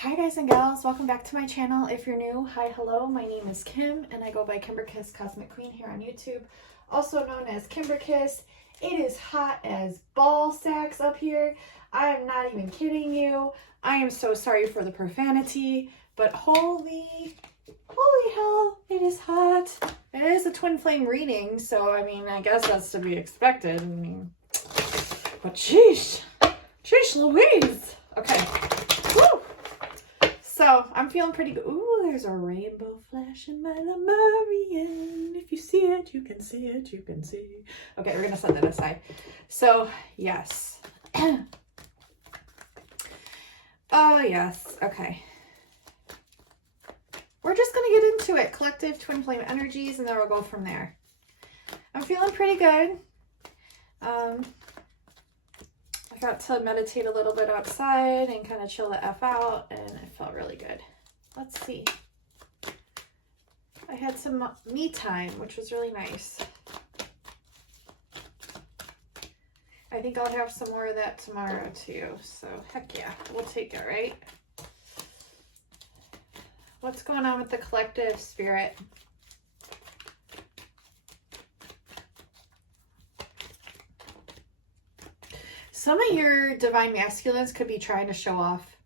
Hi guys and gals, welcome back to my channel. If you're new, hi, hello, my name is Kim and I go by Kimberkiss Cosmic Queen here on YouTube, also known as Kimberkiss. It is hot as ball sacks up here. I am not even kidding you. I am so sorry for the profanity, but holy hell, it is hot. It is a twin flame reading, so I mean, I guess that's to be expected. But sheesh Louise. Okay. Woo! So, I'm feeling pretty good. Ooh, there's a rainbow flash in my Lemurian. If you see it, you can see it, you can see. Okay, we're going to set that aside. So, yes. Oh, yes. Okay. We're just going to get into it. Collective twin flame energies, and then we'll go from there. I'm feeling pretty good. I got to meditate a little bit outside and kind of chill the F out, and it felt really good. Let's see. I had some me time, which was really nice. I think I'll have some more of that tomorrow too, so heck yeah, we'll take it, right? What's going on with the collective spirit? Some of your divine masculines could be trying to show off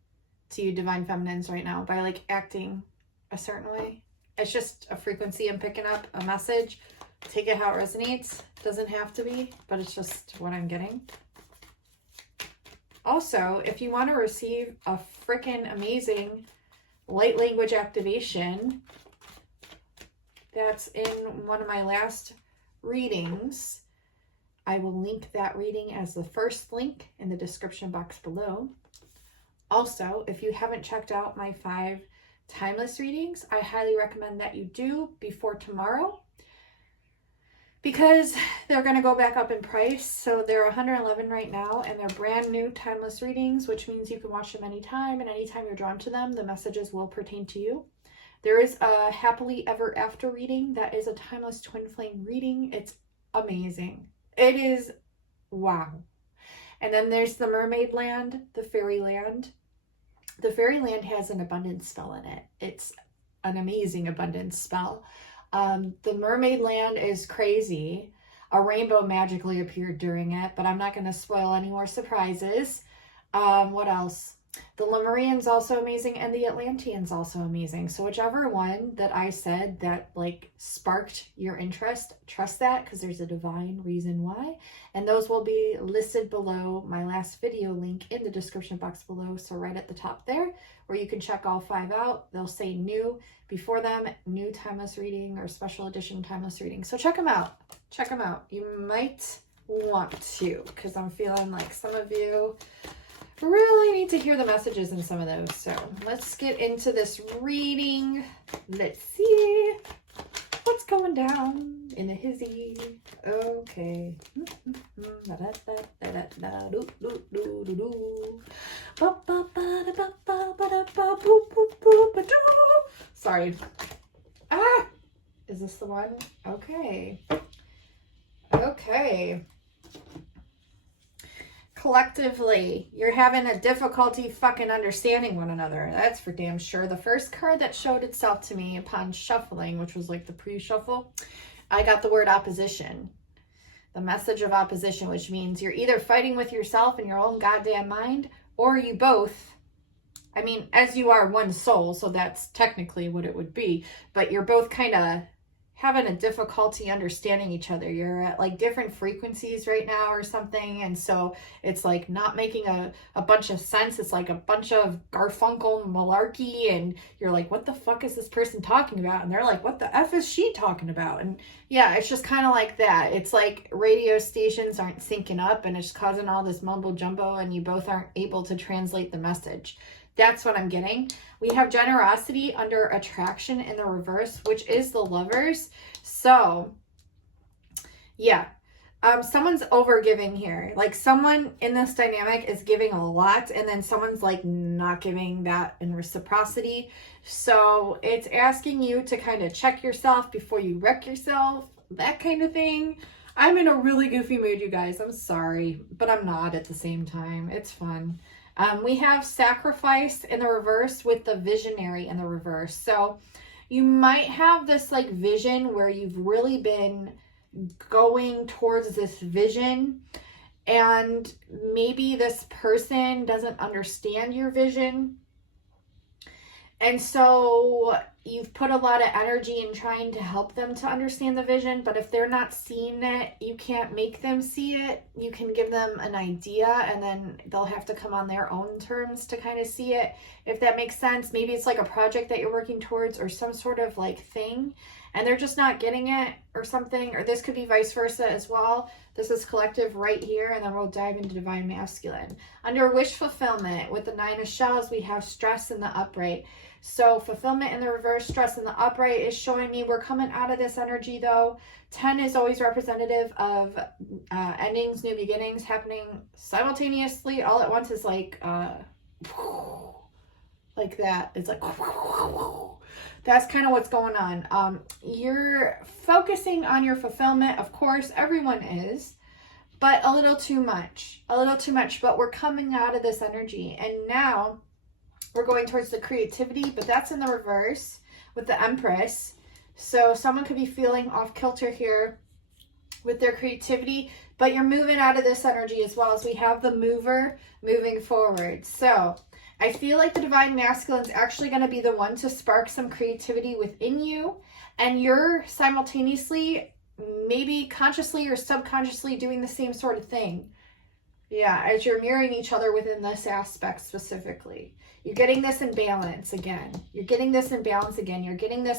to you divine feminines right now by like acting a certain way. It's just a frequency I'm picking up, a message. Take it how it resonates. Doesn't have to be, but it's just what I'm getting. Also, if you want to receive a freaking amazing light language activation, that's in one of my last readings. I will link that reading as the first link in the description box below. Also, if you haven't checked out my 5 timeless readings, I highly recommend that you do before tomorrow because they're going to go back up in price. So they're $111 right now, and they're brand new timeless readings, which means you can watch them anytime, and anytime you're drawn to them, the messages will pertain to you. There is a happily ever after reading that is a timeless twin flame reading. It's amazing. It is wow. And then there's the mermaid land, the fairy land. The fairy land has an abundance spell in it. It's an amazing abundance spell. The mermaid land is crazy. A rainbow magically appeared during it, but I'm not going to spoil any more surprises. What else? The Lemurian's also amazing, and the Atlantean's also amazing. So whichever one that I said that like sparked your interest, trust that, because there's a divine reason why. And those will be listed below my last video link in the description box below. So right at the top there, where you can check all 5 out. They'll say new before them, new timeless reading or special edition timeless reading. So check them out. Check them out. You might want to, because I'm feeling like some of you really need to hear the messages in some of those. So let's get into this reading. Let's see what's going down in the hizzy. Okay. Sorry. Ah, is this the one? Okay. Okay. Collectively, you're having a difficulty fucking understanding one another. That's for damn sure. The first card that showed itself to me upon shuffling, which was like the pre-shuffle, I got the word opposition. The message of opposition, which means you're either fighting with yourself in your own goddamn mind, or you both, I mean, as you are one soul, so that's technically what it would be, but you're both kind of having a difficulty understanding each other. You're at like different frequencies right now or something, and so it's like not making a bunch of sense. It's like a bunch of Garfunkel malarkey, and you're like, what the fuck is this person talking about? And they're like, what the F is she talking about? And yeah, it's just kind of like that. It's like radio stations aren't syncing up, and it's causing all this mumbo jumbo, and you both aren't able to translate the message. That's what I'm getting. We have generosity under attraction in the reverse, which is the Lovers. So, yeah. Someone's overgiving here. Like someone in this dynamic is giving a lot, and then someone's like not giving that in reciprocity. So it's asking you to kind of check yourself before you wreck yourself, that kind of thing. I'm in a really goofy mood, you guys. I'm sorry, but I'm not at the same time. It's fun. We have sacrifice in the reverse with the visionary in the reverse. So you might have this like vision where you've really been going towards this vision, and maybe this person doesn't understand your vision. And so you've put a lot of energy in trying to help them to understand the vision, but if they're not seeing it, you can't make them see it. You can give them an idea, and then they'll have to come on their own terms to kind of see it, if that makes sense. Maybe it's like a project that you're working towards or some sort of like thing, and they're just not getting it or something, or this could be vice versa as well. This is collective right here, and then we'll dive into divine masculine. Under wish fulfillment with the 9 of shells, we have stress in the upright. So fulfillment in the reverse, stress in the upright is showing me we're coming out of this energy though. 10 is always representative of endings, new beginnings happening simultaneously. All at once is like that. It's like that's kind of what's going on. You're focusing on your fulfillment. Of course, everyone is, but a little too much, but we're coming out of this energy. And now we're going towards the creativity, but that's in the reverse with the Empress. So someone could be feeling off kilter here with their creativity, but you're moving out of this energy as well, as we have the mover moving forward. So I feel like the divine masculine is actually going to be the one to spark some creativity within you, and you're simultaneously, maybe consciously or subconsciously, doing the same sort of thing. Yeah, as you're mirroring each other within this aspect specifically. You're getting this in balance again. You're getting this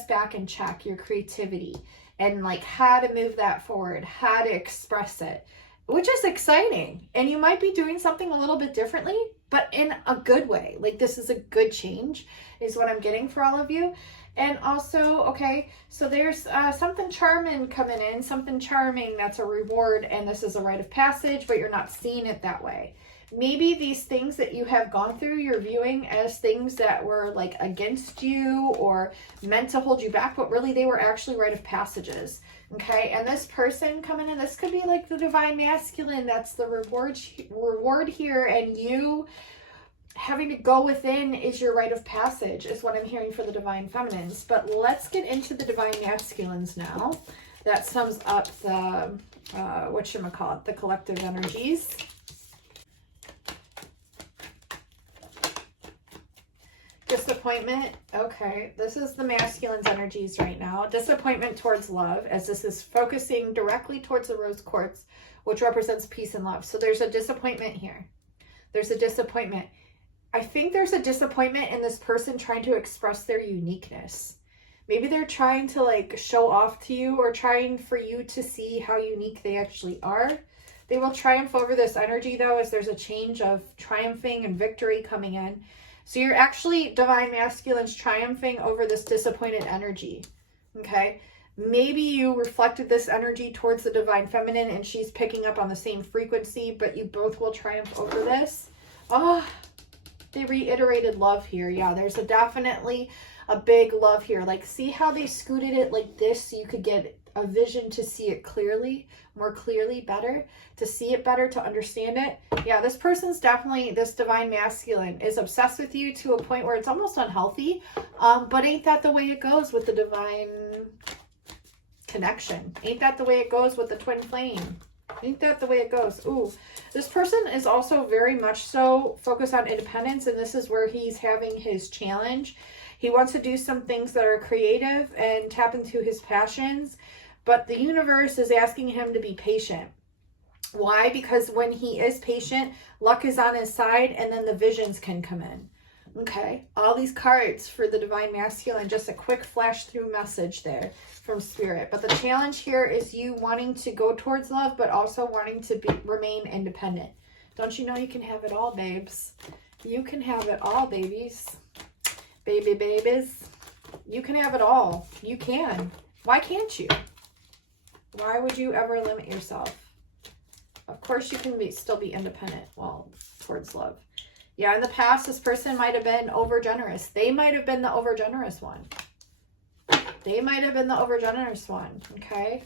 back in check, your creativity, and like how to move that forward, how to express it, which is exciting. And you might be doing something a little bit differently, but in a good way. Like this is a good change is what I'm getting for all of you. And also, okay, so there's something charming coming in, something charming that's a reward, and this is a rite of passage, but you're not seeing it that way. Maybe these things that you have gone through, you're viewing as things that were like against you or meant to hold you back, but really they were actually rite of passages. Okay, and this person coming in, this could be like the divine masculine, that's the reward here, and you having to go within is your rite of passage, is what I'm hearing for the divine feminines. But let's get into the divine masculines now. That sums up the, the collective energies. Disappointment. Okay, this is the masculine's energies right now. Disappointment towards love, as this is focusing directly towards the rose quartz, which represents peace and love. So there's a disappointment here. There's a disappointment. I think there's a disappointment in this person trying to express their uniqueness. Maybe they're trying to like show off to you, or trying for you to see how unique they actually are. They will triumph over this energy though, as there's a change of triumphing and victory coming in. So you're actually, divine masculines, triumphing over this disappointed energy. Okay. Maybe you reflected this energy towards the divine feminine and she's picking up on the same frequency, but you both will triumph over this. Oh, they reiterated love here. Yeah, there's definitely a big love here. Like, see how they scooted it like this so you could get a vision to see it clearly, more clearly, better, to see it better, to understand it. Yeah, this person's definitely, this divine masculine is obsessed with you to a point where it's almost unhealthy. But ain't that the way it goes with the divine connection? Ain't that the way it goes with the twin flame? Ain't that the way it goes? Ooh, this person is also very much so focused on independence, and this is where he's having his challenge. He wants to do some things that are creative and tap into his passions, but the universe is asking him to be patient. Why? Because when he is patient, luck is on his side, and then the visions can come in. Okay, all these cards for the divine masculine, just a quick flash through message there from spirit. But the challenge here is you wanting to go towards love, but also wanting to remain independent. Don't you know you can have it all, babes? You can have it all, babies. Babies. You can have it all. You can. Why can't you? Why would you ever limit yourself? Of course you can still be independent, well, towards love. Yeah, in the past, this person might have been over-generous. They might have been the over-generous one. They might have been the over-generous one, okay?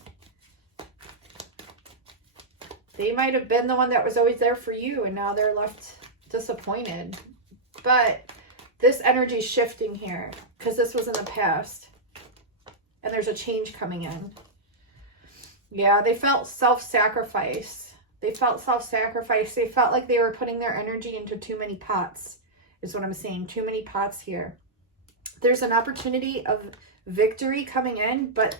They might have been the one that was always there for you, and now they're left disappointed. But this energy is shifting here because this was in the past. And there's a change coming in. Yeah, they felt self-sacrifice. They felt self-sacrifice. They felt like they were putting their energy into too many pots, is what I'm saying. Too many pots here. There's an opportunity of victory coming in, but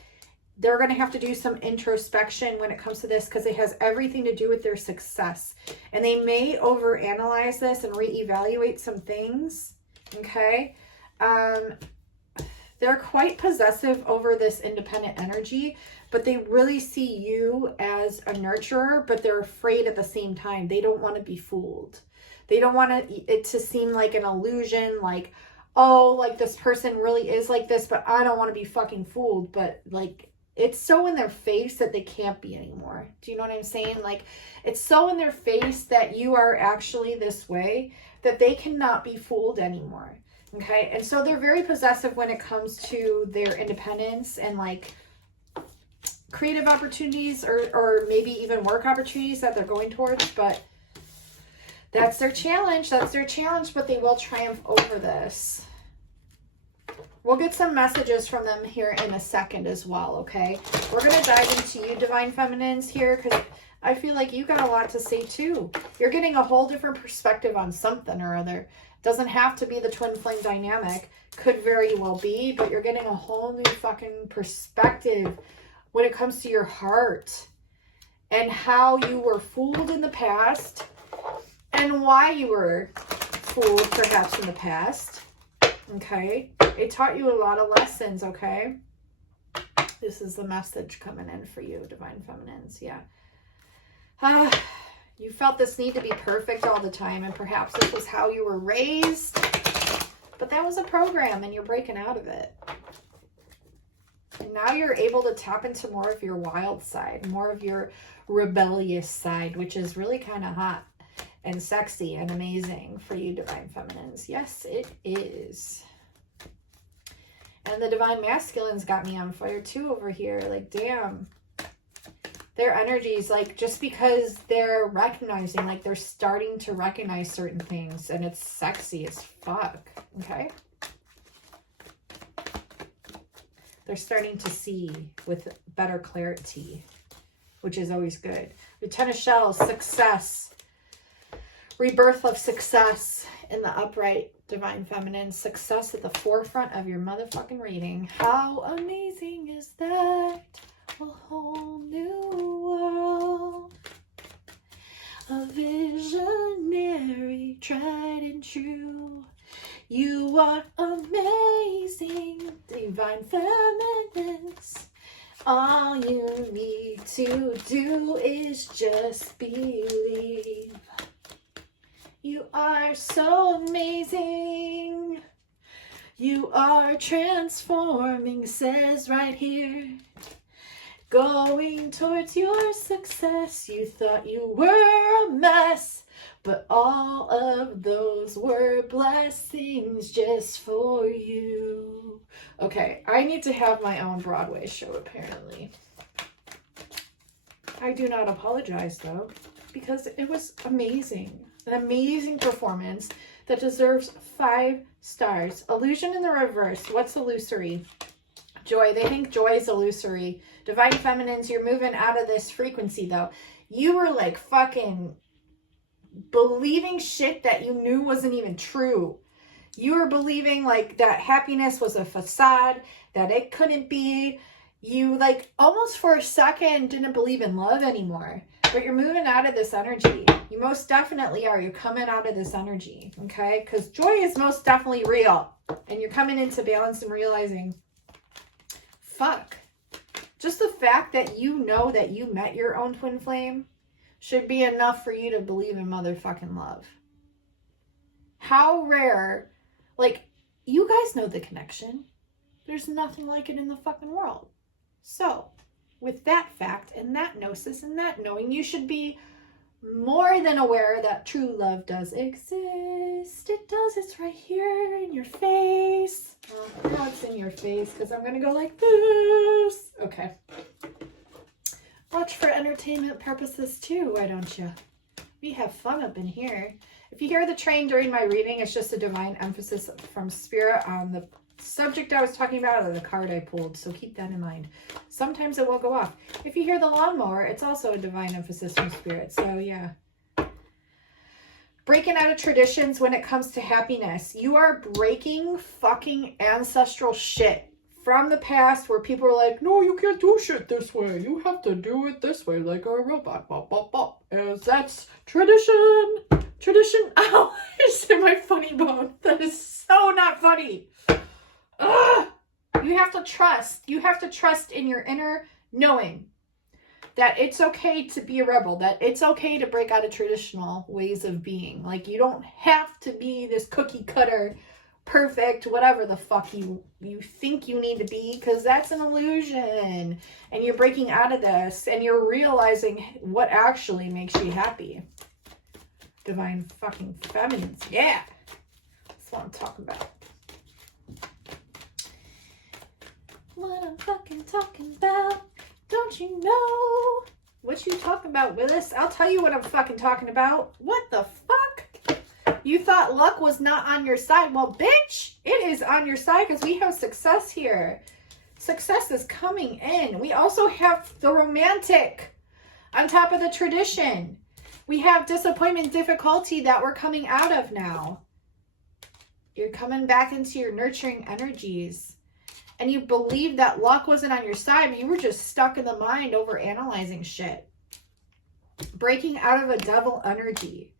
they're going to have to do some introspection when it comes to this because it has everything to do with their success. And they may overanalyze this and reevaluate some things. Okay? They're quite possessive over this independent energy, but they really see you as a nurturer, but they're afraid at the same time. They don't want to be fooled. They don't want it to seem like an illusion, like, oh, like this person really is like this, but I don't want to be fucking fooled. But like, it's so in their face that they can't be anymore. Do you know what I'm saying? Like, it's so in their face that you are actually this way that they cannot be fooled anymore. Okay, and so they're very possessive when it comes to their independence and like creative opportunities or maybe even work opportunities that they're going towards. But that's their challenge. That's their challenge, but they will triumph over this. We'll get some messages from them here in a second as well, okay? We're going to dive into you, Divine Feminines, here because I feel like you got a lot to say too. You're getting a whole different perspective on something or other. Doesn't have to be the twin flame dynamic. Could very well be, but you're getting a whole new fucking perspective when it comes to your heart and how you were fooled in the past and why you were fooled perhaps in the past. Okay? It taught you a lot of lessons, okay? This is the message coming in for you, Divine Feminines. Yeah. You felt this need to be perfect all the time, and perhaps this was how you were raised, but that was a program and you're breaking out of it. And now you're able to tap into more of your wild side, more of your rebellious side, which is really kind of hot and sexy and amazing for you, Divine Feminines. Yes, it is. And the Divine Masculines got me on fire too over here. Like, damn. Their energies, like, just because they're recognizing, like, they're starting to recognize certain things, and it's sexy as fuck, okay? They're starting to see with better clarity, which is always good. The Ten of Shells, success. Rebirth of success in the upright, Divine Feminine. Success at the forefront of your motherfucking reading. How amazing is that? A whole new world, a visionary, tried and true. You are amazing, Divine Feminines. All you need to do is just believe. You are so amazing. You are transforming, says right here. Going towards your success, you thought you were a mess, but all of those were blessings just for you. Okay, I need to have my own Broadway show, apparently. I do not apologize, though, because it was amazing. An amazing performance that deserves 5 stars. Illusion in the reverse. What's illusory? Joy. They think joy is illusory. Divine Feminines, you're moving out of this frequency, though. You were like fucking believing shit that you knew wasn't even true. You were believing like that happiness was a facade, that it couldn't be. You like almost for a second didn't believe in love anymore. But you're moving out of this energy. You most definitely are. You're coming out of this energy, okay? Because joy is most definitely real. And you're coming into balance and realizing, fuck. Just the fact that you know that you met your own twin flame should be enough for you to believe in motherfucking love. How rare. Like, you guys know the connection. There's nothing like it in the fucking world. So, with that fact and that gnosis and that knowing, you should be more than aware that true love does exist. It does. It's right here in your face. Well, now it's in your face because I'm going to go like this. Okay. Watch for entertainment purposes too, why don't you? We have fun up in here. If you hear the train during my reading, it's just a divine emphasis from Spirit on the subject I was talking about or the card I pulled. So keep that in mind. Sometimes it will go off. If you hear the lawnmower, it's also a divine emphasis from Spirit. So yeah. Breaking out of traditions when it comes to happiness. You are breaking fucking ancestral shit from the past where people were like, no, you can't do shit this way. You have to do it this way like a robot. Bop, bop, bop. As that's tradition. Tradition. Ow, it's in my funny bone. That is so not funny. Ugh. You have to trust. You have to trust in your inner knowing that it's okay to be a rebel, that it's okay to break out of traditional ways of being. Like, you don't have to be this cookie cutter, perfect, whatever the fuck you think you need to be, because that's an illusion. And you're breaking out of this, and you're realizing what actually makes you happy. Divine fucking feminines. Yeah. That's what I'm talking about. What I'm fucking talking about. Don't you know what you talking about, Willis? I'll tell you what I'm fucking talking about. What the fuck? You thought luck was not on your side. Well, bitch, it is on your side because we have success here. Success is coming in. We also have the romantic on top of the tradition. We have disappointment, difficulty that we're coming out of now. You're coming back into your nurturing energies. And you believed that luck wasn't on your side, but you were just stuck in the mind over analyzing shit. Breaking out of a devil energy.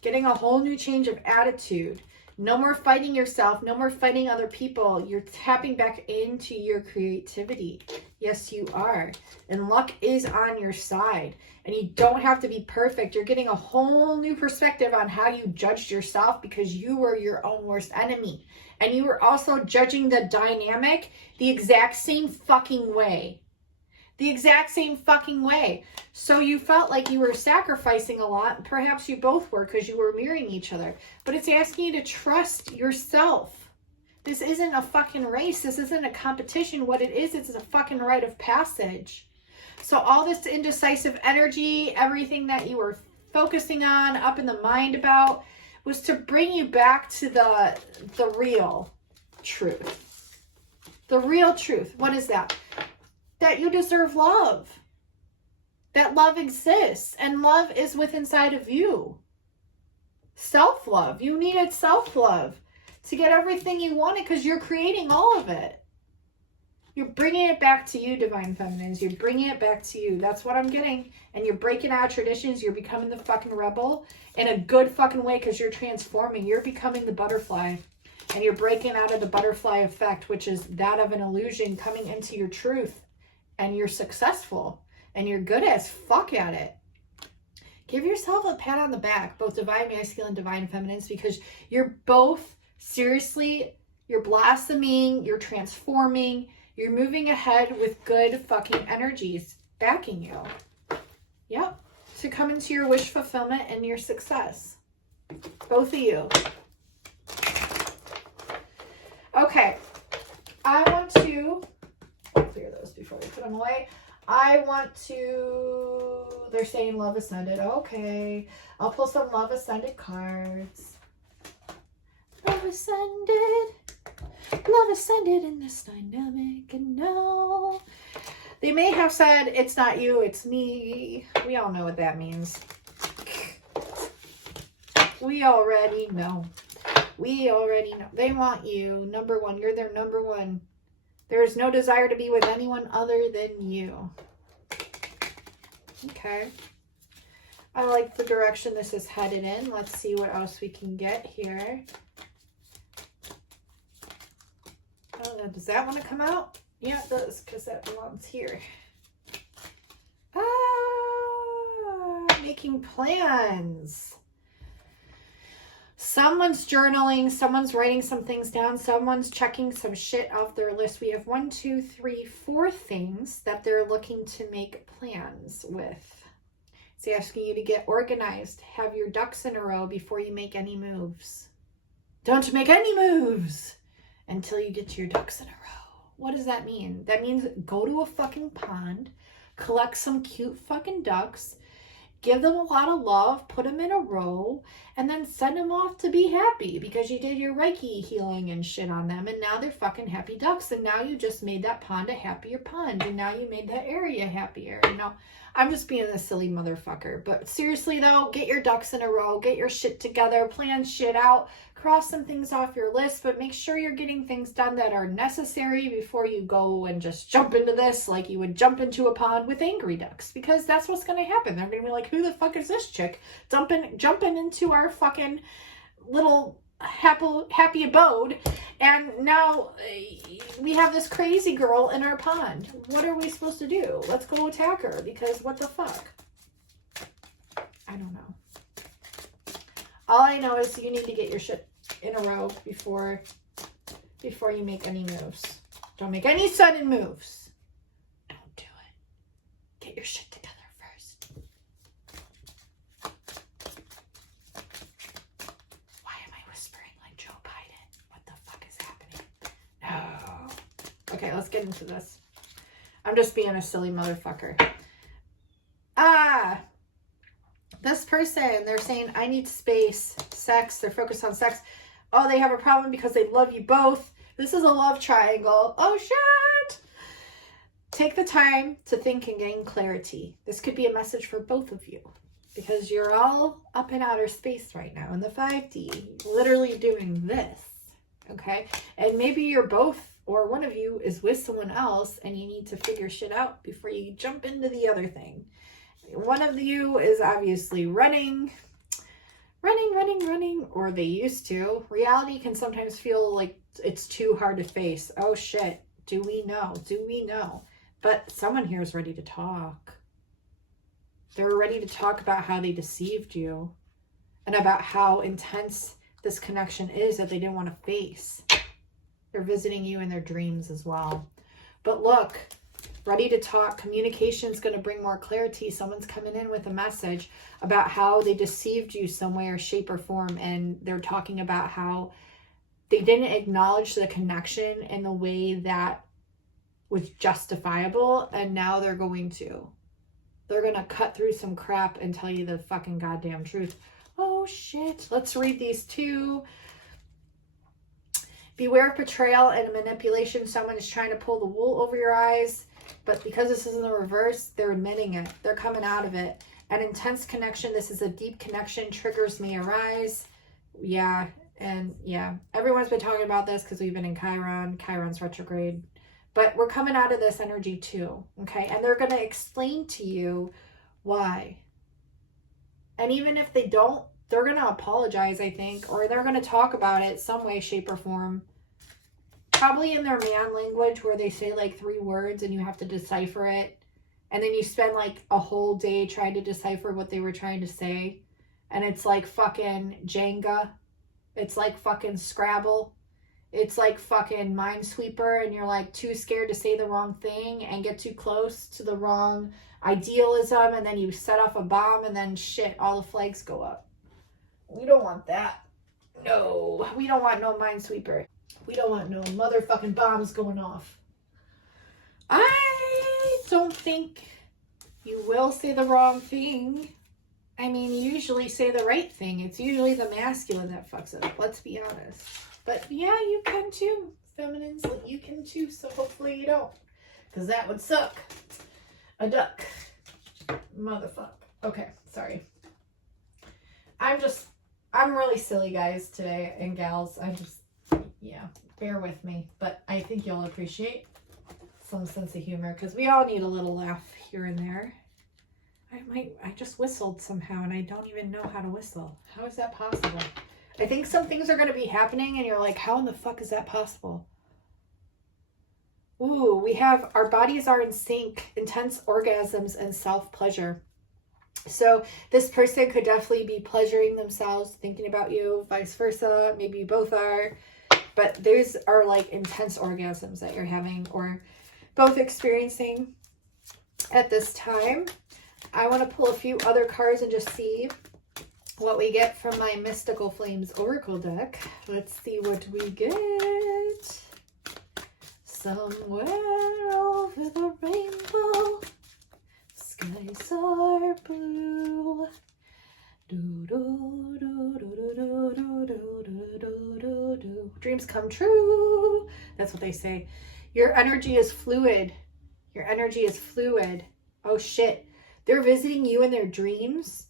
Getting a whole new change of attitude. No more fighting yourself. No more fighting other people. You're tapping back into your creativity. Yes, you are. And luck is on your side. And you don't have to be perfect. You're getting a whole new perspective on how you judged yourself because you were your own worst enemy. And you were also judging the dynamic the exact same fucking way. The exact same fucking way. So you felt like you were sacrificing a lot. Perhaps you both were because you were mirroring each other. But it's asking you to trust yourself. This isn't a fucking race. This isn't a competition. What it is, it's a fucking rite of passage. So all this indecisive energy, everything that you were focusing on, up in the mind about, was to bring you back to the real truth. The real truth. What is that? That you deserve love. That love exists. And love is within inside of you. Self-love. You needed self-love to get everything you wanted because you're creating all of it. You're bringing it back to you, Divine Feminines. You're bringing it back to you. That's what I'm getting. And you're breaking out of traditions. You're becoming the fucking rebel in a good fucking way because you're transforming. You're becoming the butterfly. And you're breaking out of the butterfly effect, which is that of an illusion, coming into your truth. And you're successful. And you're good as fuck at it. Give yourself a pat on the back, both Divine Masculine and Divine Feminines, because you're both, seriously, you're blossoming, you're transforming, you're moving ahead with good fucking energies backing you. Yep. To come into your wish fulfillment and your success. Both of you. Okay. I want to clear those before we put them away. I want to, they're saying Love Ascended. Okay. I'll pull some Love Ascended cards. Love Ascended. Love Ascended in this dynamic. And no. They may have said, it's not you, it's me. We all know what that means. We already know. We already know. They want you. Number one. You're their number one. There is no desire to be with anyone other than you. Okay. I like the direction this is headed in. Let's see what else we can get here. Oh, does that want to come out? Yeah, it does, because that belongs here. Making plans. Someone's journaling, someone's writing some things down, someone's checking some shit off their list. We have 1, 2, 3, 4 things that they're looking to make plans with. It's asking you to get organized, have your ducks in a row before you make any moves. Don't make any moves until you get your ducks in a row. What does that mean? That means go to a fucking pond, collect some cute fucking ducks, Give them a lot of love, put them in a row, and then send them off to be happy because you did your Reiki healing and shit on them, and now they're fucking happy ducks, and now you just made that pond a happier pond, and now you made that area happier. You know, I'm just being a silly motherfucker, but seriously though, get your ducks in a row, get your shit together, plan shit out, cross some things off your list, but make sure you're getting things done that are necessary before you go and just jump into this like you would jump into a pond with angry ducks, because that's what's going to happen. They're going to be like, who the fuck is this chick jumping into our fucking little happy abode, and now we have this crazy girl in our pond. What are we supposed to do? Let's go attack her, because what the fuck? I don't know. All I know is you need to get your shit in a row before you make any moves. Don't make any sudden moves. Don't do it. Get your shit together first. Why am I whispering like Joe Biden? What the fuck is happening? No. Okay, let's get into this. I'm just being a silly motherfucker. This person, they're saying, I need space, sex. They're focused on sex. Oh, they have a problem because they love you both. This is a love triangle. Oh, shit. Take the time to think and gain clarity. This could be a message for both of you, because you're all up in outer space right now in the 5D, literally doing this, okay? And maybe you're both, or one of you is with someone else, and you need to figure shit out before you jump into the other thing. One of you is obviously running, or they used to. Reality can sometimes feel like it's too hard to face. Oh shit, do we know? Do we know? But someone here is ready to talk. They're ready to talk about how they deceived you and about how intense this connection is that they didn't want to face. They're visiting you in their dreams as well. But look, ready to talk. Communication is going to bring more clarity. Someone's coming in with a message about how they deceived you some way or shape or form. And they're talking about how they didn't acknowledge the connection in the way that was justifiable. And now they're going to cut through some crap and tell you the fucking goddamn truth. Oh shit. Let's read these two. Beware of betrayal and manipulation. Someone is trying to pull the wool over your eyes. But because this is in the reverse, they're admitting it. They're coming out of it. An intense connection. This is a deep connection. Triggers may arise. Yeah. And yeah, everyone's been talking about this because we've been in Chiron. Chiron's retrograde. But we're coming out of this energy too. Okay. And they're going to explain to you why. And even if they don't, they're going to apologize, I think. Or they're going to talk about it some way, shape, or form. Probably in their man language, where they say like 3 words and you have to decipher it. And then you spend like a whole day trying to decipher what they were trying to say. And it's like fucking Jenga. It's like fucking Scrabble. It's like fucking Minesweeper. And you're like too scared to say the wrong thing and get too close to the wrong idealism. And then you set off a bomb and then shit, all the flags go up. We don't want that. No, we don't want no Minesweeper. We don't want no motherfucking bombs going off. I don't think you will say the wrong thing. I mean, you usually say the right thing. It's usually the masculine that fucks it up. Let's be honest. But yeah, you can too. Feminines, you can too. So hopefully you don't. Because that would suck. A duck. Motherfuck. Okay, sorry. I'm really silly, guys, today. And gals, yeah, bear with me, but I think you'll appreciate some sense of humor, because we all need a little laugh here and there. I just whistled somehow and I don't even know how to whistle. How is that possible? I think some things are going to be happening and you're like, how in the fuck is that possible? Ooh, we have our bodies are in sync, intense orgasms and self-pleasure. So this person could definitely be pleasuring themselves, thinking about you, vice versa. Maybe you both are. But these are like intense orgasms that you're having or both experiencing at this time. I want to pull a few other cards and just see what we get from my Mystical Flames Oracle deck. Let's see what we get. Somewhere over the rainbow, sky skies are blue. Do, do, do, do, do, do, do, do, do, do, do. Dreams come true. That's what they say. Your energy is fluid. Your energy is fluid. Oh shit. They're visiting you in their dreams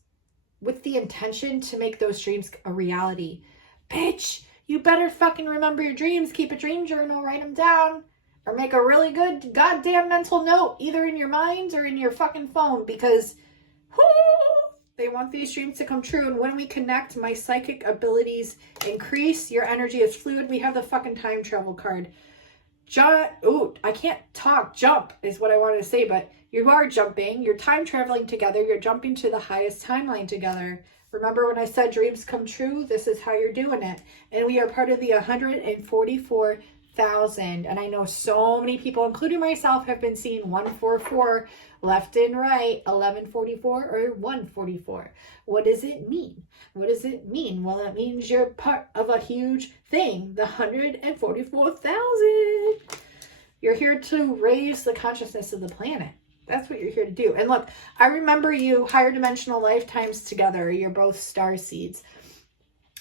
with the intention to make those dreams a reality. Bitch, you better fucking remember your dreams. Keep a dream journal, write them down, or make a really good goddamn mental note, either in your mind or in your fucking phone, because they want these dreams to come true. And when we connect, my psychic abilities increase. Your energy is fluid. We have the fucking time travel card. I can't talk. Jump is what I wanted to say, but you are jumping. You're time traveling together. You're jumping to the highest timeline together. Remember when I said dreams come true? This is how you're doing it. And we are part of the 144,000. And I know so many people, including myself, have been seeing 144 left and right, 1144 or 144. What does it mean? What does it mean? Well, it means you're part of a huge thing, the 144,000. You're here to raise the consciousness of the planet. That's what you're here to do. And look, I remember you higher dimensional lifetimes together. You're both star seeds.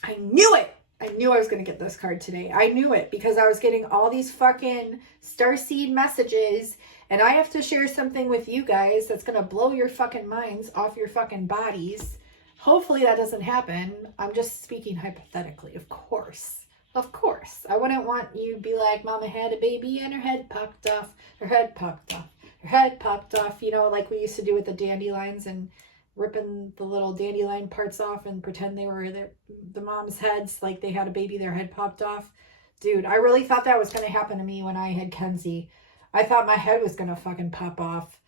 I knew it. I knew I was going to get this card today. I knew it because I was getting all these fucking starseed messages, and I have to share something with you guys that's going to blow your fucking minds off your fucking bodies. Hopefully that doesn't happen. I'm just speaking hypothetically, of course. Of course. I wouldn't want you to be like, Mama had a baby and her head popped off. Her head popped off. Her head popped off. You know, like we used to do with the dandelions and ripping the little dandelion parts off and pretend they were the mom's heads, like they had a baby, their head popped off. Dude, I really thought that was going to happen to me when I had Kenzie. I thought my head was going to fucking pop off.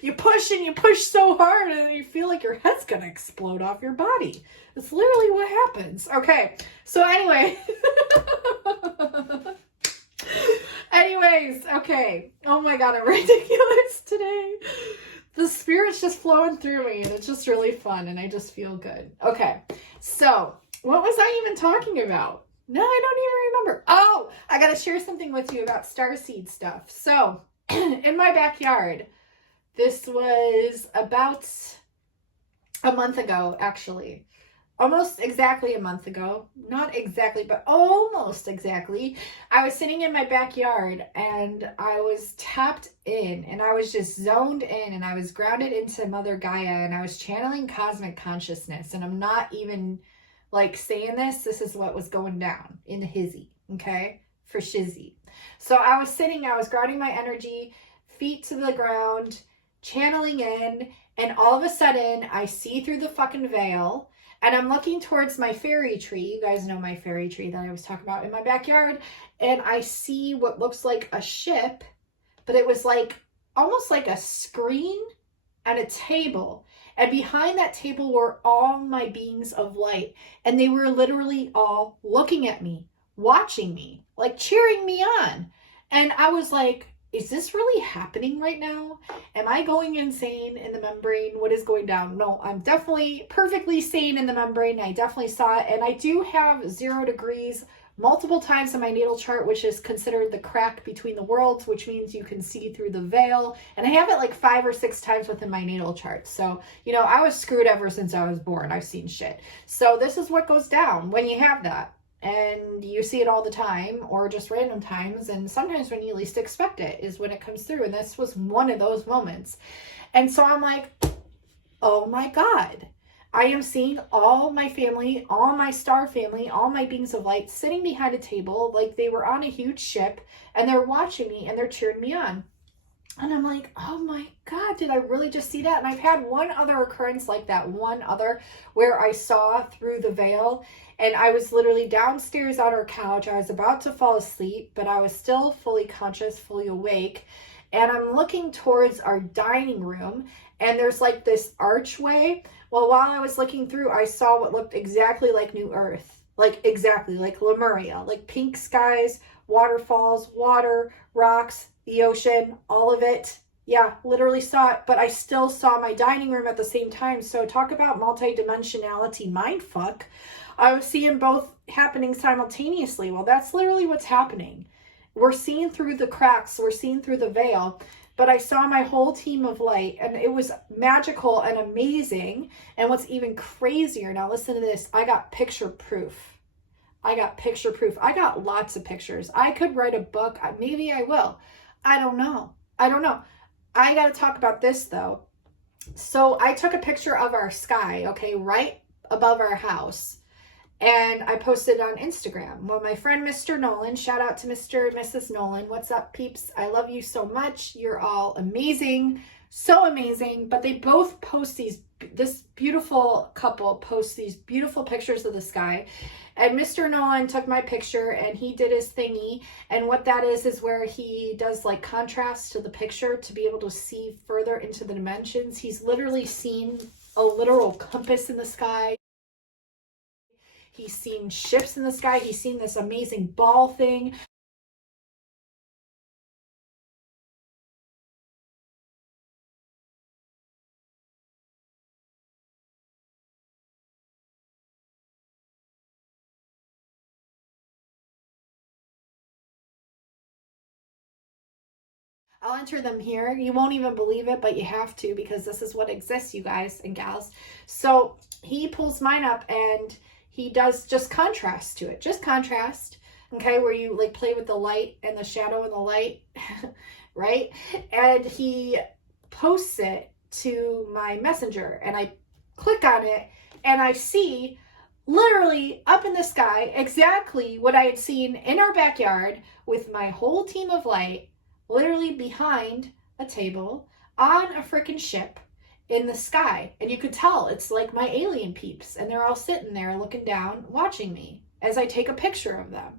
You push and you push so hard and you feel like your head's going to explode off your body. It's literally what happens. Okay, so anyway. Anyways, okay. Oh my God, I'm ridiculous today. The spirit's just flowing through me and it's just really fun and I just feel good. Okay, so what was I even talking about? No, I don't even remember. Oh, I got to share something with you about starseed stuff. So in my backyard, this was about a month ago, actually. Almost exactly a month ago. Not exactly, but almost exactly. I was sitting in my backyard and I was tapped in and I was just zoned in and I was grounded into Mother Gaia and I was channeling cosmic consciousness. And I'm not even like saying this. This is what was going down in the hizzy, okay? For shizzy. So I was sitting, I was grounding my energy, feet to the ground, channeling in, and all of a sudden I see through the fucking veil. And I'm looking towards my fairy tree. You guys know my fairy tree that I was talking about in my backyard. And I see what looks like a ship, but it was like almost like a screen and a table. And behind that table were all my beings of light. And they were literally all looking at me, watching me, like cheering me on. And I was like, is this really happening right now? Am I going insane in the membrane? What is going down? No, I'm definitely perfectly sane in the membrane. I definitely saw it. And I do have 0 degrees multiple times in my natal chart, which is considered the crack between the worlds, which means you can see through the veil. And I have it like 5 or 6 times within my natal chart. So, you know, I was screwed ever since I was born. I've seen shit. So this is what goes down when you have that. And you see it all the time or just random times. And sometimes when you least expect it is when it comes through. And this was one of those moments. And so I'm like, oh my God, I am seeing all my family, all my star family, all my beings of light sitting behind a table like they were on a huge ship and they're watching me and they're cheering me on. And I'm like, oh my God, did I really just see that? And I've had one other occurrence like that, one other where I saw through the veil and I was literally downstairs on our couch. I was about to fall asleep, but I was still fully conscious, fully awake. And I'm looking towards our dining room and there's like this archway. Well, while I was looking through, I saw what looked exactly like New Earth, like exactly like Lemuria, like pink skies, waterfalls, water, rocks, the ocean, all of it. Yeah, literally saw it, but I still saw my dining room at the same time. So talk about multidimensionality mindfuck. I was seeing both happening simultaneously. Well, that's literally what's happening. We're seeing through the cracks. We're seeing through the veil. but I saw my whole team of light, and it was magical and amazing. And what's even crazier, now listen to this, I got picture proof. I got lots of pictures. I could write a book. Maybe I will. I don't know. I got to talk about this though. So I took a picture of our sky, okay, right above our house. And I posted on Instagram. Well, my friend, Mr. Nolan, shout out to Mr. and Mrs. Nolan. What's up, peeps? I love you so much. You're all amazing. So amazing. But they both post this beautiful couple posts these beautiful pictures of the sky. And Mr. Nolan took my picture and he did his thingy. And what that is where he does like contrast to the picture to be able to see further into the dimensions. He's literally seen a literal compass in the sky. He's seen ships in the sky. He's seen this amazing ball thing. I'll enter them here. You won't even believe it, but you have to because this is what exists, you guys and gals. So he pulls mine up and he does just contrast to it. Just contrast, okay, where you like play with the light and the shadow and the light, right? And he posts it to my messenger and I click on it and I see literally up in the sky exactly what I had seen in our backyard with my whole team of light, literally behind a table on a freaking ship in the sky. And you could tell it's like my alien peeps and they're all sitting there looking down watching me as I take a picture of them.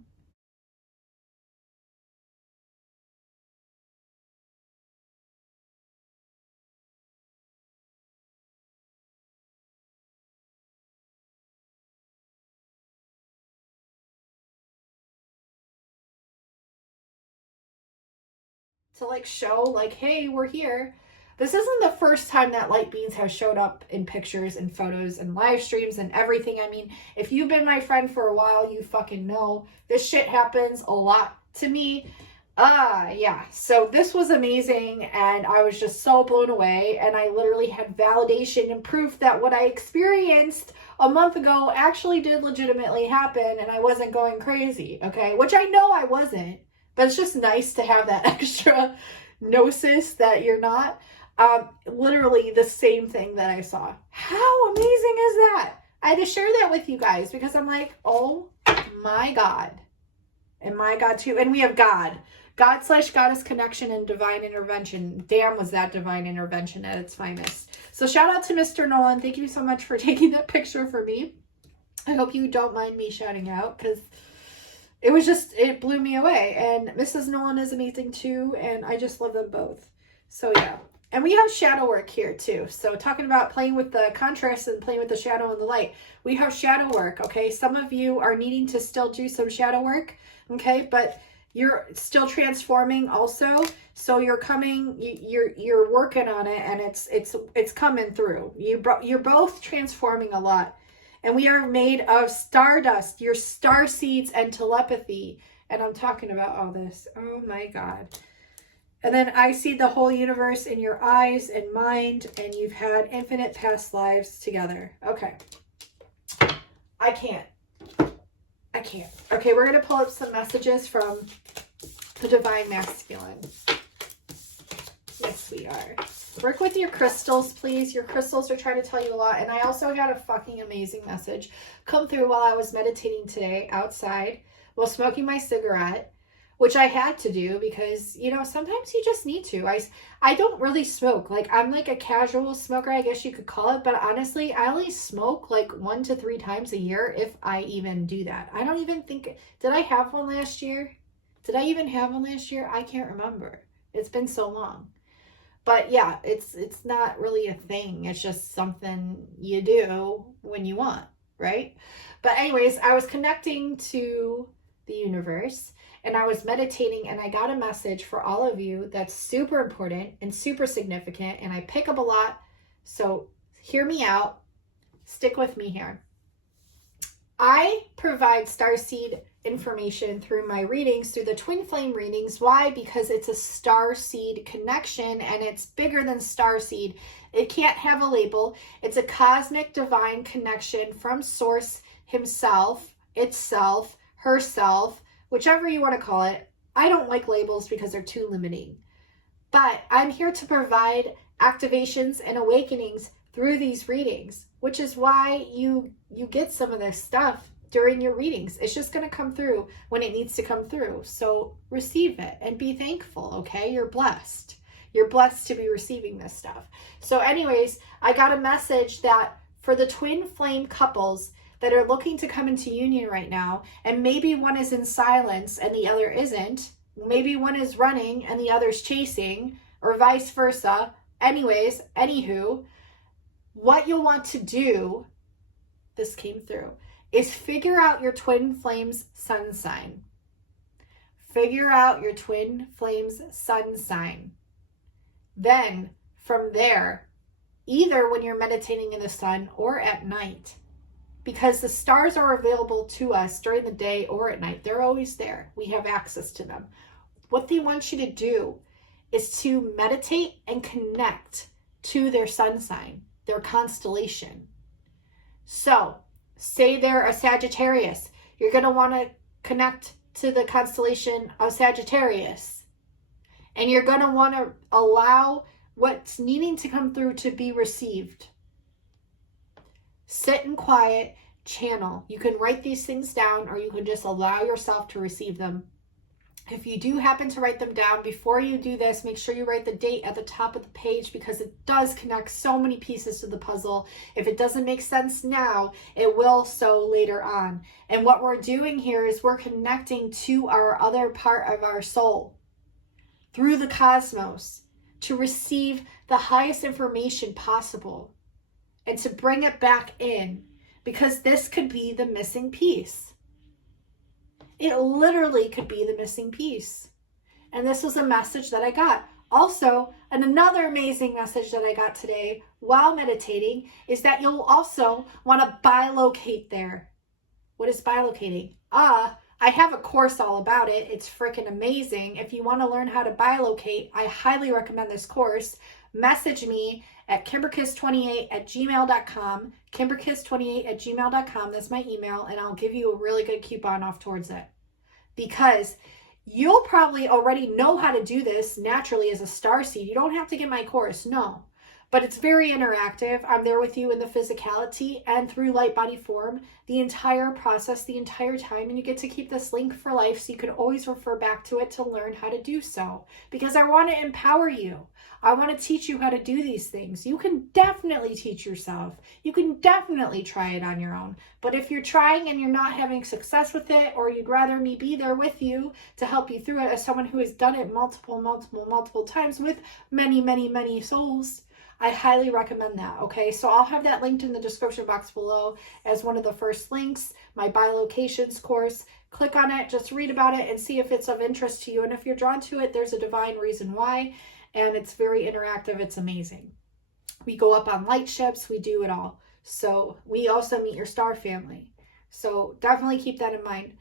To like show like, hey, we're here. This isn't the first time that light beings have showed up in pictures and photos and live streams and everything. I mean, if you've been my friend for a while, you fucking know this shit happens a lot to me. Yeah. So this was amazing and I was just so blown away and I literally had validation and proof that what I experienced a month ago actually did legitimately happen and I wasn't going crazy, okay? Which I know I wasn't, but it's just nice to have that extra gnosis that you're not. Literally the same thing that I saw. How amazing is that? I had to share that with you guys because I'm like, oh my God. And my God too. And we have God/Goddess connection and divine intervention. Damn, was that divine intervention at its finest. So shout out to Mr. Nolan. Thank you so much for taking that picture for me. I hope you don't mind me shouting out because it blew me away. And Mrs. Nolan is amazing too. And I just love them both. So yeah. And we have shadow work here too. So talking about playing with the contrast and playing with the shadow and the light. We have shadow work, okay? Some of you are needing to still do some shadow work, okay? But you're still transforming also. So you're working on it and it's coming through. You're both transforming a lot. And we are made of stardust, your star seeds and telepathy. And I'm talking about all this. Oh my God. And then I see the whole universe in your eyes and mind, and you've had infinite past lives together. Okay. I can't. Okay, we're going to pull up some messages from the Divine Masculine. Yes, we are. Work with your crystals, please. Your crystals are trying to tell you a lot. And I also got a fucking amazing message come through while I was meditating today outside while smoking my cigarette, which I had to do because, you know, sometimes you just need to. I don't really smoke. Like, I'm like a casual smoker, I guess you could call it. But honestly, I only smoke like 1 to 3 times a year if I even do that. I don't even think, did I have one last year? Did I even have one last year? I can't remember. It's been so long. But yeah, it's not really a thing. It's just something you do when you want, right? But anyways, I was connecting to the universe and I was meditating and I got a message for all of you that's super important and super significant and I pick up a lot. So hear me out. Stick with me here. I provide starseed information through my readings, through the twin flame readings. Why? Because it's a star seed connection, and it's bigger than star seed. It can't have a label. It's a cosmic divine connection from source himself, itself, herself, whichever you want to call it. I don't like labels because they're too limiting. But I'm here to provide activations and awakenings through these readings, which is why you get some of this stuff during your readings. It's just going to come through when it needs to come through. So receive it and be thankful, okay? You're blessed. You're blessed to be receiving this stuff. So anyways, I got a message that for the twin flame couples that are looking to come into union right now, and maybe one is in silence and the other isn't, maybe one is running and the other's chasing, or vice versa. Anyways, anywho, what you'll want to do, this came through, is figure out your twin flames sun sign. Figure out your twin flames sun sign. Then from there, either when you're meditating in the sun or at night, because the stars are available to us during the day or at night. They're always there. We have access to them. What they want you to do is to meditate and connect to their sun sign, their constellation. So, say they're a Sagittarius. You're going to want to connect to the constellation of Sagittarius. And you're going to want to allow what's needing to come through to be received. Sit in quiet, channel. You can write these things down, or you can just allow yourself to receive them. If you do happen to write them down, before you do this, make sure you write the date at the top of the page, because it does connect so many pieces to the puzzle. If it doesn't make sense now, it will so later on. And what we're doing here is we're connecting to our other part of our soul through the cosmos to receive the highest information possible and to bring it back in, because this could be the missing piece. It literally could be the missing piece. And this was a message that I got. Also, and another amazing message that I got today while meditating is that you'll also want to bilocate there. What is bilocating? I have a course all about it. It's freaking amazing. If you want to learn how to bilocate, I highly recommend this course. Message me at kimberkiss28@gmail.com, kimberkiss28@gmail.com. That's my email, and I'll give you a really good coupon off towards it. Because you'll probably already know how to do this naturally as a starseed. You don't have to get my course, no. But it's very interactive. I'm there with you in the physicality and through light body form, the entire process, the entire time. And you get to keep this link for life, so you can always refer back to it to learn how to do so. Because I want to empower you. I want to teach you how to do these things. You can definitely teach yourself. You can definitely try it on your own. But if you're trying and you're not having success with it, or you'd rather me be there with you to help you through it as someone who has done it multiple times with many souls, I highly recommend that, okay? So I'll have that linked in the description box below as one of the first links, my bilocations course. Click on it, just read about it and see if it's of interest to you. And if you're drawn to it, there's a divine reason why. And it's very interactive. It's amazing. We go up on light ships. We do it all. So we also meet your star family. So definitely keep that in mind.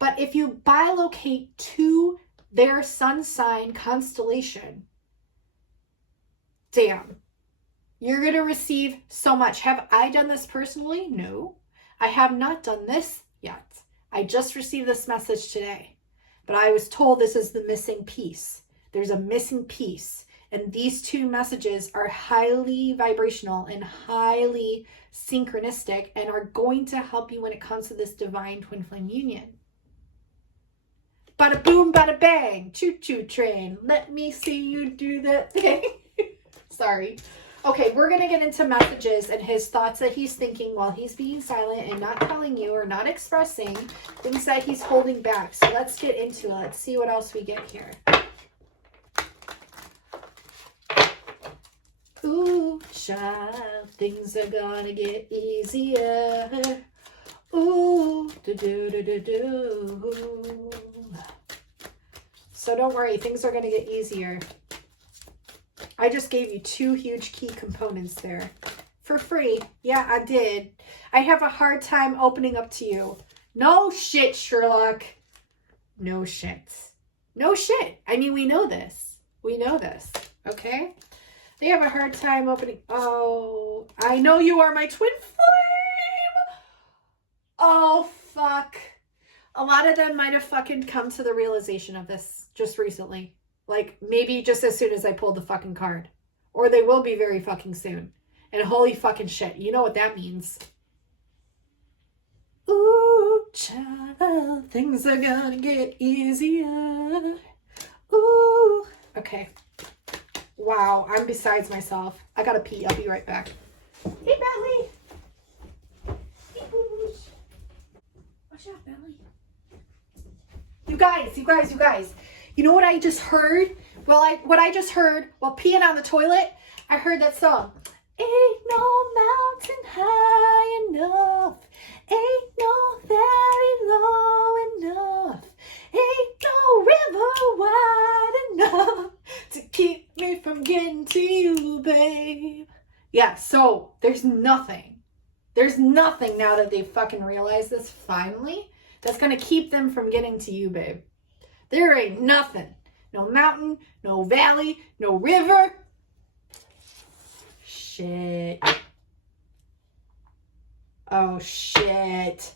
But if you bilocate to their sun sign constellation, damn, you're going to receive so much. Have I done this personally? No, I have not done this yet. I just received this message today, but I was told this is the missing piece. There's a missing piece, and these two messages are highly vibrational and highly synchronistic and are going to help you when it comes to this divine twin flame union. Bada boom, bada bang, choo-choo train. Let me see you do that thing. Sorry. Okay, we're going to get into messages and his thoughts that he's thinking while he's being silent and not telling you or not expressing things that he's holding back. So let's get into it. Let's see what else we get here. Ooh, child, things are gonna get easier. Ooh, do-do-do-do-do. So don't worry, things are gonna get easier. I just gave you 2 huge key components there for free. Yeah, I did. I have a hard time opening up to you. No shit, Sherlock. No shit. No shit. I mean, we know this. We know this. Okay? They have a hard time opening. Oh, I know you are my twin flame. Oh, fuck. A lot of them might have fucking come to the realization of this just recently. Like, maybe just as soon as I pulled the fucking card. Or they will be very fucking soon. And holy fucking shit. You know what that means. Ooh, child, things are gonna get easier. Ooh. Okay. Wow, I'm besides myself. I gotta pee. I'll be right back. Hey, Bentley. Hey, Boosh. Watch out, Bentley. You guys. You know what I just heard? What I just heard while peeing on the toilet? I heard that song. Ain't no mountain high enough. Ain't no valley low enough. Ain't no river wide enough to keep me from getting to you, babe. Yeah, so there's nothing. There's nothing now that they fucking realize this finally that's going to keep them from getting to you, babe. There ain't nothing. No mountain, no valley, no river. Shit. Oh, shit.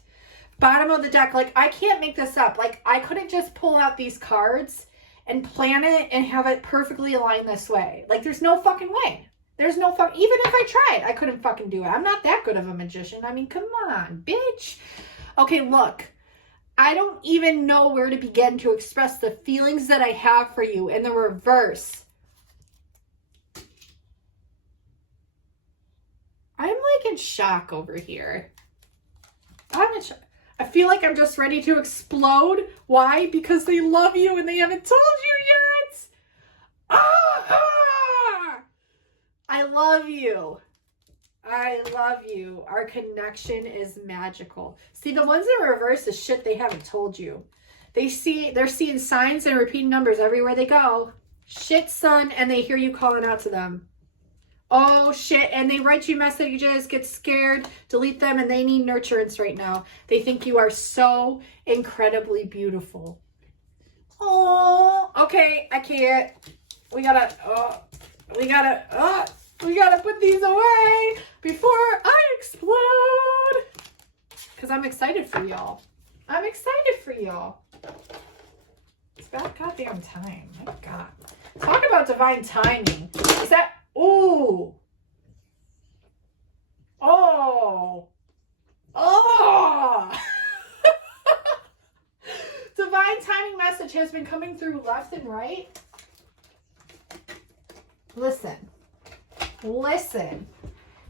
Bottom of the deck. Like, I can't make this up. Like, I couldn't just pull out these cards and plan it and have it perfectly aligned this way. Like, there's no fucking way. There's no fucking... Even if I tried, I couldn't fucking do it. I'm not that good of a magician. I mean, come on, bitch. Okay, look. I don't even know where to begin to express the feelings that I have for you in the reverse. I'm like in shock over here. I'm in shock. I feel like I'm just ready to explode. Why? Because they love you and they haven't told you yet. Ah! I love you. I love you. Our connection is magical. See, the ones in reverse is shit they haven't told you. They're seeing signs and repeating numbers everywhere they go. Shit, son, and they hear you calling out to them. Oh, shit, and they write you messages, get scared, delete them, and they need nurturance right now. They think you are so incredibly beautiful. Oh, okay, I can't. We gotta put these away before I explode. Because I'm excited for y'all. I'm excited for y'all. It's about goddamn time. My God. Talk about divine timing. Is that... Ooh. Oh. Oh. Divine timing message has been coming through left and right. Listen.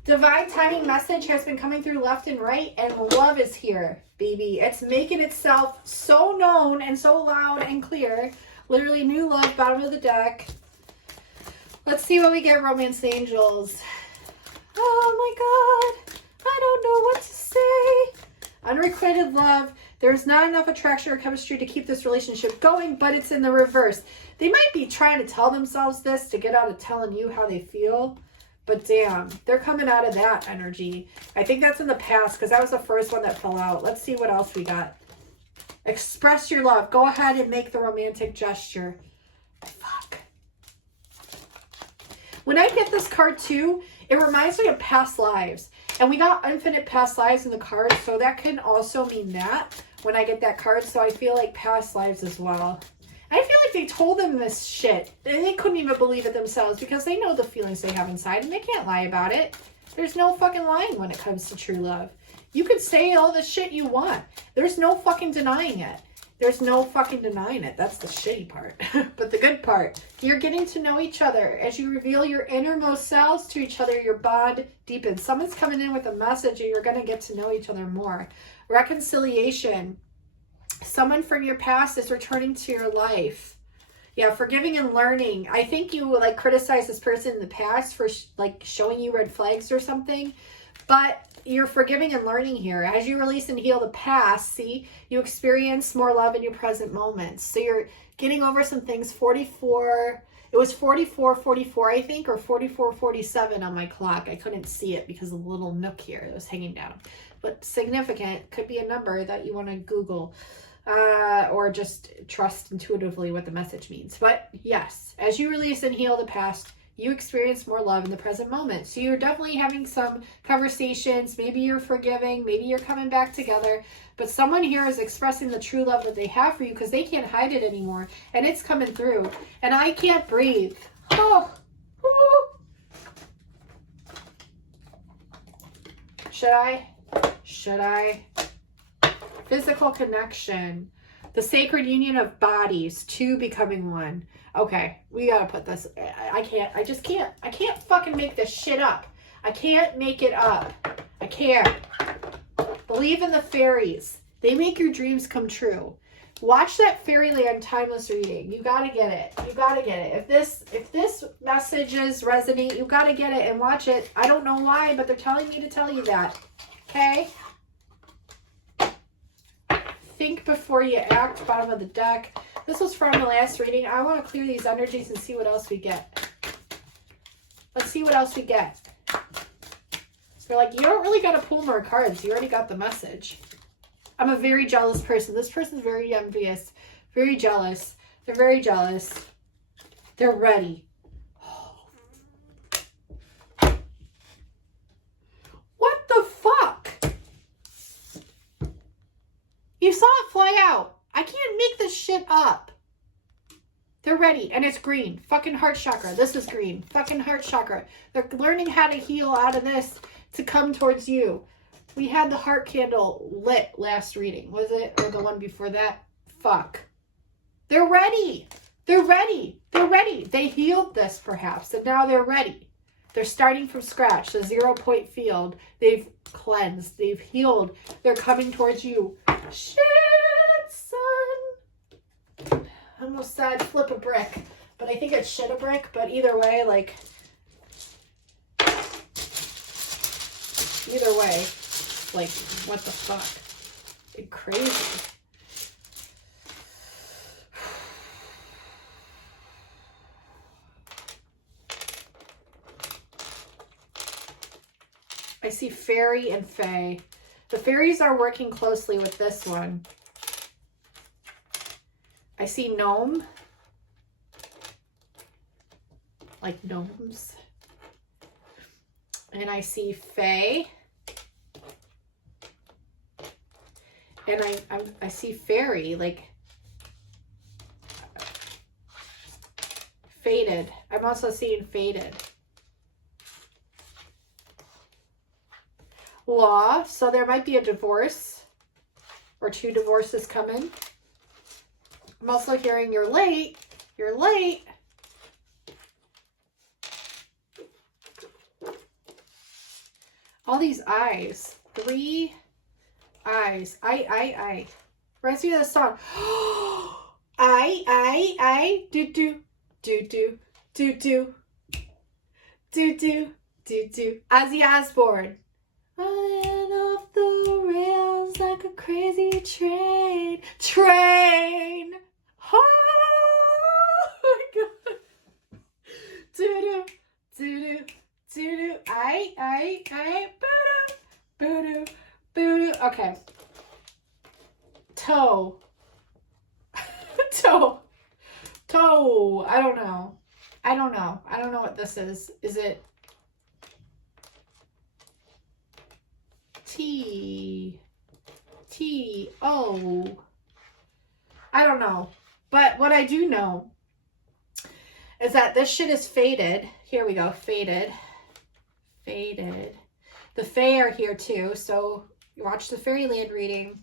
Divine timing message has been coming through left and right, and love is here, baby. It's making itself so known and so loud and clear. Literally new love, bottom of the deck. Let's see what we get, romance angels. Oh my God. I don't know what to say. Unrequited love. There's not enough attraction or chemistry to keep this relationship going, but it's in the reverse. They might be trying to tell themselves this to get out of telling you how they feel. But damn, they're coming out of that energy. I think that's in the past because that was the first one that fell out. Let's see what else we got. Express your love. Go ahead and make the romantic gesture. Fuck. When I get this card too, it reminds me of past lives. And we got infinite past lives in the card, so that can also mean that when I get that card. So I feel like past lives as well. I feel like they told them this shit. They couldn't even believe it themselves because they know the feelings they have inside and they can't lie about it. There's no fucking lying when it comes to true love. You could say all the shit you want. There's no fucking denying it. There's no fucking denying it. That's the shitty part. But the good part, you're getting to know each other. As you reveal your innermost selves to each other, your bond deepens. Someone's coming in with a message and you're going to get to know each other more. Reconciliation. Someone from your past is returning to your life. Yeah, forgiving and learning. I think you like criticize this person in the past for like showing you red flags or something. But you're forgiving and learning here. As you release and heal the past, see, you experience more love in your present moments. So you're getting over some things. 44, It was 44:44, I think, or 44:47 on my clock. I couldn't see it because of the little nook here that was hanging down. But significant could be a number that you want to Google or just trust intuitively what the message means. But yes, as you release and heal the past, you experience more love in the present moment. So you're definitely having some conversations. Maybe you're forgiving. Maybe you're coming back together. But someone here is expressing the true love that they have for you because they can't hide it anymore. And it's coming through. And I can't breathe. Oh. Ooh. Should I? Should I? Physical connection. The sacred union of bodies, two becoming one. Okay, we gotta put this. I can't. I just can't. I can't fucking make this shit up. I can't make it up. I can't. Believe in the fairies. They make your dreams come true. Watch that Fairyland timeless reading. You gotta get it. You gotta get it. If this messages resonate, you gotta get it and watch it. I don't know why, but they're telling me to tell you that. Okay? Think before you act, bottom of the deck. This was from the last reading. I want to clear these energies and see what else we get. Let's see what else we get. They're like, you don't really got to pull more cards. You already got the message. I'm a very jealous person. This person's very envious, very jealous. They're very jealous. They're ready. What the fuck? You saw it fly out. I can't make this shit up. They're ready. And it's green. Fucking heart chakra. This is green. Fucking heart chakra. They're learning how to heal out of this to come towards you. We had the heart candle lit last reading. Was it? Or the one before that? Fuck. They're ready. They're ready. They're ready. They healed this perhaps. And now they're ready. They're starting from scratch. The 0 point field. They've cleansed. They've healed. They're coming towards you. Shit, son. I almost said flip a brick. But I think it's shit a brick. But either way, like... Either way, like, what the fuck? It's crazy. I see fairy and fae. The fairies are working closely with this one. I see gnome. Like gnomes. And I see fae. And I see fairy, like faded. I'm also seeing faded. Law, so there might be a divorce or 2 divorces coming. I'm also hearing you're late. You're late. All these eyes. 3 eyes. I. Reminds me of the song. I. Do. Ozzy Osbourne. Running off the rails like a crazy train. Train! Oh my god. Do. I. Boo. Okay. Toe. I don't know. I don't know what this is. Is it T-O? I don't know. But what I do know is that this shit is faded. Here we go. Faded. The fae are here too. So you watch the Fairyland reading.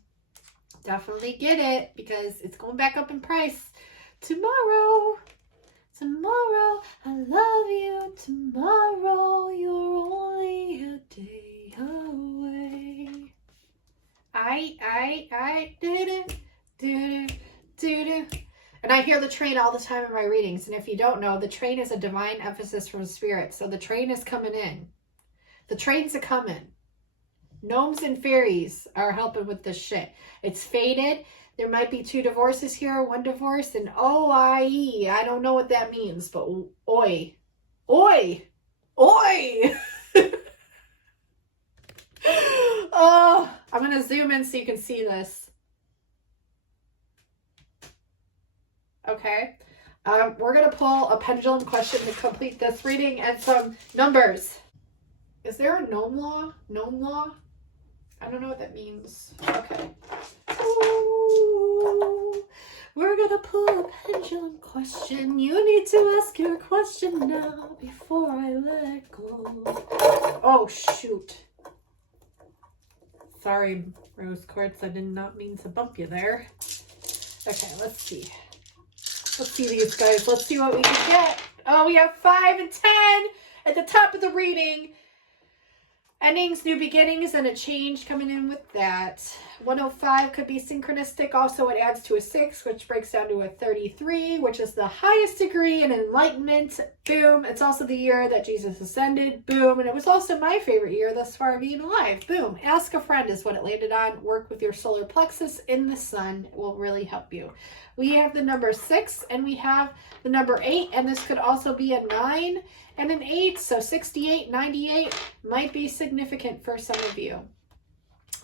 Definitely get it because it's going back up in price tomorrow. I love you. Tomorrow you're only a day away. I do. And I hear the train all the time in my readings. And if you don't know, the train is a divine emphasis from spirit. So the train is coming in. The trains are coming. Gnomes and fairies are helping with this shit. It's faded. There might be 2 divorces here, 1 divorce, and OIE. I don't know what that means, but oi. Oi! Oi! Oh, I'm going to zoom in so you can see this. Okay. We're going to pull a pendulum question to complete this reading and some numbers. Is there a gnome law? Gnome law? I don't know what that means. Okay. Ooh, we're going to pull a pendulum question. You need to ask your question now before I let go. Oh, shoot. Sorry, Rose Quartz. I did not mean to bump you there. Okay, let's see. Let's see these guys. Let's see what we can get. Oh, we have 5 and 10 at the top of the reading. Endings, new beginnings, and a change coming in with that. 105 could be synchronistic. Also, it adds to a 6, which breaks down to a 33, which is the highest degree in enlightenment. Boom. It's also the year that Jesus ascended. Boom. And it was also my favorite year thus far being alive. Boom. Ask a friend is what it landed on. Work with your solar plexus in the sun. It will really help you. We have the number 6 and we have the number 8. And this could also be a 9 and an 8. So 68, 98 might be significant for some of you.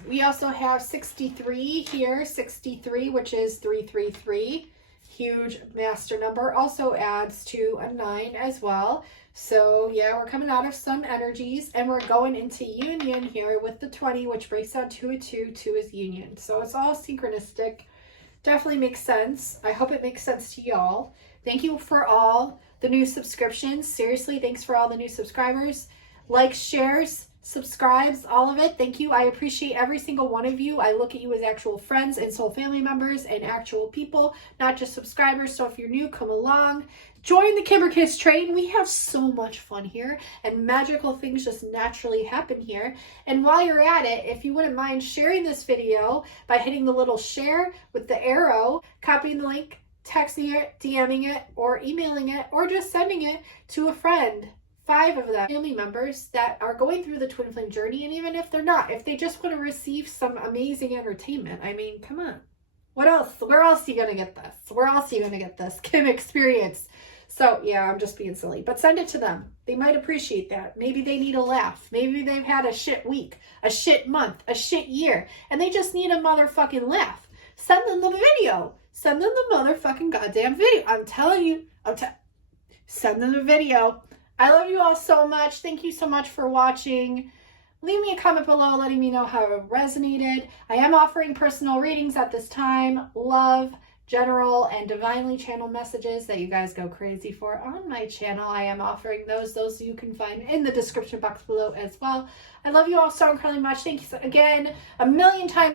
We also have 63 here, 63, which is 333. Huge master number. Also adds to a 9 as well. So yeah, we're coming out of sun energies and we're going into union here with the 20, which breaks down to a 2. 2 is union. So it's all synchronistic. Definitely makes sense. I hope it makes sense to y'all. Thank you for all the new subscriptions. Seriously, thanks for all the new subscribers. Likes, shares, subscribes, all of it. Thank you. I appreciate every single one of you. I look at you as actual friends and soul family members and actual people, not just subscribers. So if you're new, come along. Join the Kimberkiss train. We have so much fun here and magical things just naturally happen here. And while you're at it, if you wouldn't mind sharing this video by hitting the little share with the arrow, copying the link, texting it, DMing it, or emailing it, or just sending it to a friend. 5 of them, family members that are going through the twin flame journey, and even if they're not, if they just want to receive some amazing entertainment, I mean, come on. What else? Where else are you going to get this? Where else are you going to get this? Kim experience. So yeah, I'm just being silly, but send it to them. They might appreciate that. Maybe they need a laugh. Maybe they've had a shit week, a shit month, a shit year, and they just need a motherfucking laugh. Send them the video. Send them the motherfucking goddamn video. I'm telling you. Send them the video. I love you all so much. Thank you so much for watching. Leave me a comment below letting me know how it resonated. I am offering personal readings at this time. Love, general, and divinely channeled messages that you guys go crazy for on my channel. I am offering those. Those you can find in the description box below as well. I love you all so incredibly much. Thank you again a million times.